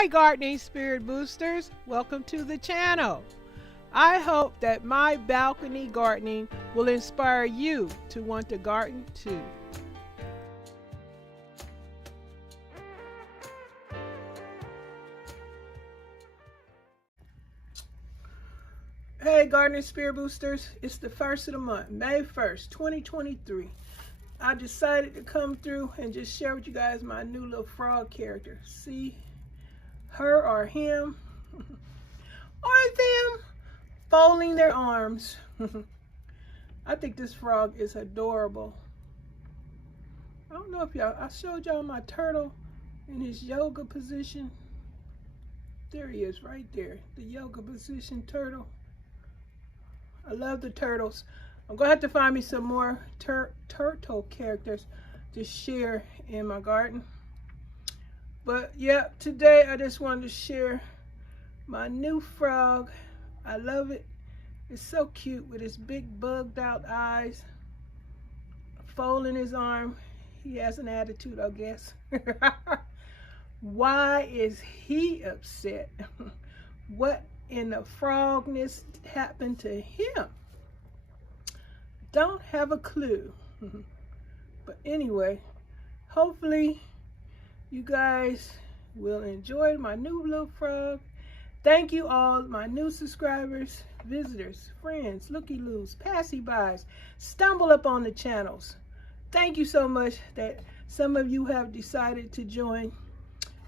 Hi gardening spirit boosters, welcome to the channel. I hope that my balcony gardening will inspire you to want to garden too. Hey gardening spirit boosters, it's the first of the month, May 1st, 2023. I decided to come through and just share with you guys my new little frog character. See her or him or them folding their arms. I think this frog is adorable. I don't know if I showed y'all my turtle in his yoga position. There he is right there, the yoga position turtle. I love the turtles. I'm gonna have to find me some more turtle characters to share in my garden. But yeah, today I just wanted to share my new frog. I love it. It's so cute with his big bugged out eyes, folding his arm. He has an attitude, I guess. Why is he upset? What in the frogness happened to him? Don't have a clue. But anyway, hopefully you guys will enjoy my new little frog. Thank you all, my new subscribers, visitors, friends, looky-loos, passy-bys, stumble up on the channels. Thank you so much that some of you have decided to join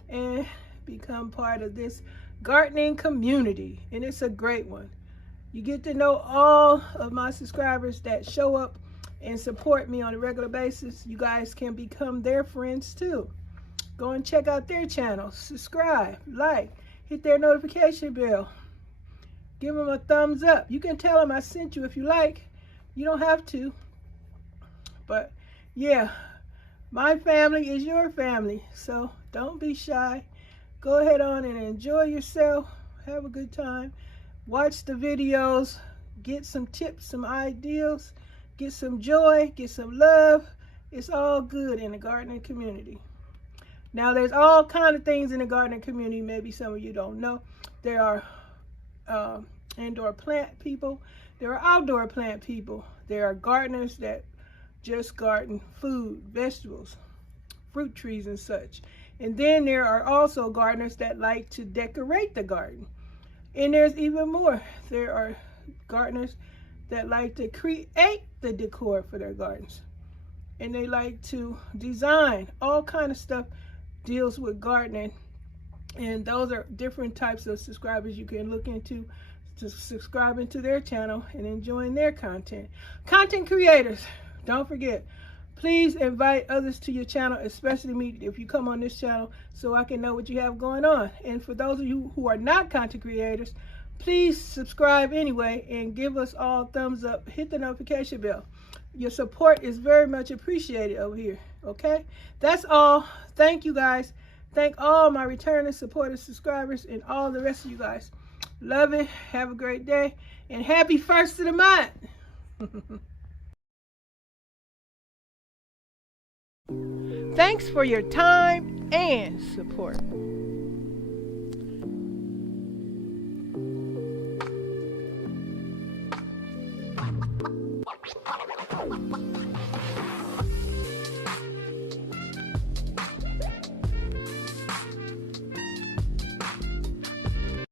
and become part of this gardening community, and it's a great one. You get to know all of my subscribers that show up and support me on a regular basis. You guys can become their friends too. Go and check out their channels, subscribe, like, hit their notification bell, give them a thumbs up. You can tell them I sent you if you like. You don't have to. But yeah, my family is your family, so don't be shy. Go ahead on and enjoy yourself. Have a good time. Watch the videos. Get some tips, some ideas. Get some joy. Get some love. It's all good in the gardening community. Now, there's all kinds of things in the gardening community. Maybe some of you don't know. There are indoor plant people. There are outdoor plant people. There are gardeners that just garden food, vegetables, fruit trees and such. And then there are also gardeners that like to decorate the garden. And there's even more. There are gardeners that like to create the decor for their gardens. And they like to design all kind of stuff deals with gardening. And those are different types of subscribers you can look into to subscribing to their channel and enjoying their content. Content creators, don't forget, please invite others to your channel, especially me if you come on this channel, so I can know what you have going on. And for those of you who are not content creators, please subscribe anyway and give us all thumbs up. Hit the notification bell. Your support is very much appreciated over here. Okay, that's all. Thank you guys. Thank all my returning supporters, subscribers, and all the rest of you guys. Love it. Have a great day, and happy 1st of the month. Thanks for your time and support.